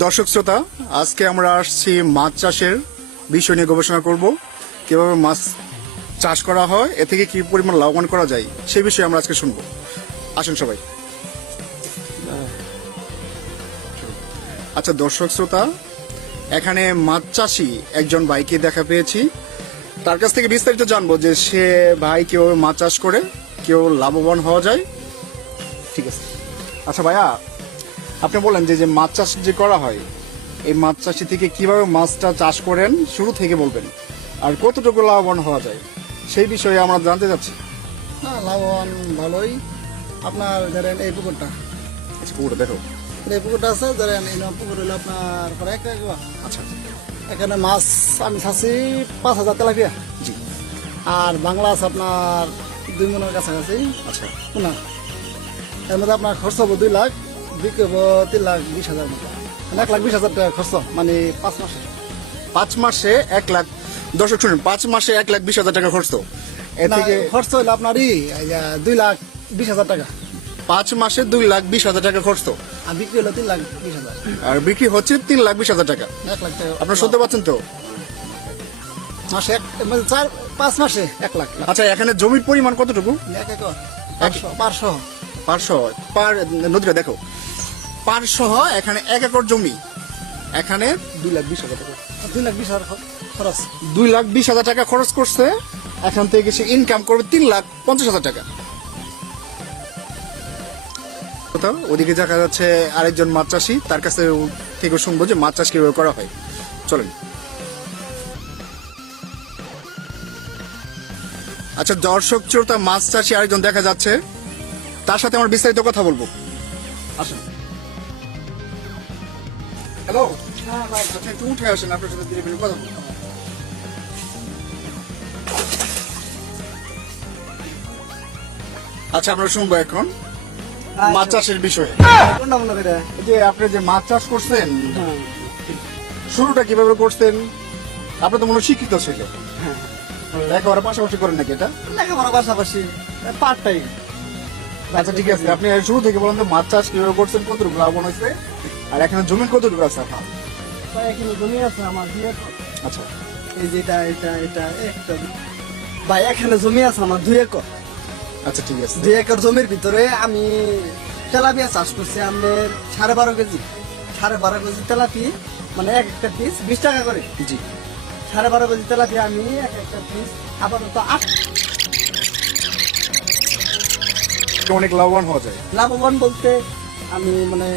দর্শক শ্রোতা, আজকে আমরা আসছি মাছ চাষের বিষয় নিয়ে গবেষণা করব। কিভাবে মাছ চাষ করা হয়, এ থেকে কি পরিমাণ লাভবান করা যায় সেই বিষয়ে আমরা আজকে শুনবো। আসুন সবাই। আচ্ছা দর্শক শ্রোতা, এখানে মাছ চাষি একজন ভাইকে দেখা পেয়েছি। তার কাছ থেকে বিস্তারিত জানবো যে সে ভাই কিভাবে মাছ চাষ করে কেউ লাভবান হওয়া যায়। ঠিক আছে। আচ্ছা ভাইয়া, আপনি বলেন যে মাছ চাষ যে করা হয়, এই মাছ চাষি থেকে কিভাবে মাছটা চাষ করেন শুরু থেকে বলবেন, আর কতটুকু লাভবান হওয়া যায় সেই বিষয়ে আমরা জানতে চাচ্ছি। না, লাভবান ভালোই। আপনার ধরেন এই পুকুরটা, আচ্ছা পুরো দেখো। এই পুকুরটা আছে, ধরেন এই পুকুর হলো আপনার প্রায় 1 একর। আচ্ছা এখানে মাছ আমি ছাড়ছি 5,000 তেলাপিয়া। জি। আর বাংলা আছে আপনার 2 মনের কাছাকাছি। আচ্ছা না, এর মধ্যে আপনার খরচ হবো 2 লাখ, বিক্রি হবো 3,20,000 মতো, মানে 1,20,000 টাকা খরচ, মানে 5 মাসে। 5 মাসে 1 লাখ। দর্শক শুনুন, 5 মাসে 1,20,000 টাকা খরচ। এর না, থেকে খরচ হইলো আপনারই 2,20,000 টাকা, 5 মাসে 2,20,000 টাকা খরচ, আর বিক্রি হলো 3,20,000, আর বিক্রি হচ্ছে 3,20,000 টাকা। 1 লাখ টাকা। আপনারা শুনতে পাচ্ছেন তো? মাসে মানে 4-5 মাসে 1 লাখ। আচ্ছা, এখানে জমির পরিমাণ কতটুকু? 1 একর, 500। পাঁচশো পার নদীটা দেখো, 500 এখানে 1 একর জমি, এখানে 2,20,000 টাকা, 2,20,000 খরচ। 2,20,000 টাকা খরচ করছে। এখান থেকে সে ইনকাম করবে 3,50,000 টাকা। কোথাও ওদিকে দেখা যাচ্ছে আরেকজন মাছ চাষি, তার কাছে থেকে শুনবো যে মাছ চাষ কিভাবে করা হয়। চলেন। আচ্ছা দর্শক শ্রোতা, মাছ চাষি আরেকজন দেখা যাচ্ছে, তার সাথে আমার বিস্তারিত কথা বলবো। আসুন। হ্যালো। হ্যাঁ ভাই, আচ্ছা একটু উঠে আসেন, আপনার সাথে ধীরে ধীরে কথা বলবো। আচ্ছা আমরা শুনবো এখন মাছ চাষের বিষয়ে। কোনটা মনে করে? এই যে আপনি যে মাছ চাষ করছেন, শুরুটা কিভাবে করছেন? আপনি তো মনে হয় শিক্ষিত ছিল, একেবারে পাশাপাশি করেন নাকি এটা? লেখাপড়া পাশাপাশি পার্ট টাইম। আচ্ছা ঠিক আছে, আপনি শুরু থেকে বলেন তো মাছ চাষ কিভাবে করছেন, কতটুকু লাভবান হয়েছে, আর এখানে জমি কতটুকু আছে আপনার? এখানে জমি আছে আমার 2 একর। আচ্ছা এই যে এটা একটা ভাই, এখানে জমি আছে আমার 2 একর। আচ্ছা ঠিক আছে। 2 একর জমির ভিতরে আমি তেলাপিয়া চাষ করছি আমাদের 12.5 কেজি। 12.5 কেজি তেলাপি, মানে এক একটা পিস 20 টাকা করে। জি। 12.5 কেজি তেলাপিয়া আমি এক একটা পিস আপাতত 8 অনেক লাভবান হওয়া যায়। লাভবান বলতে আমি মানে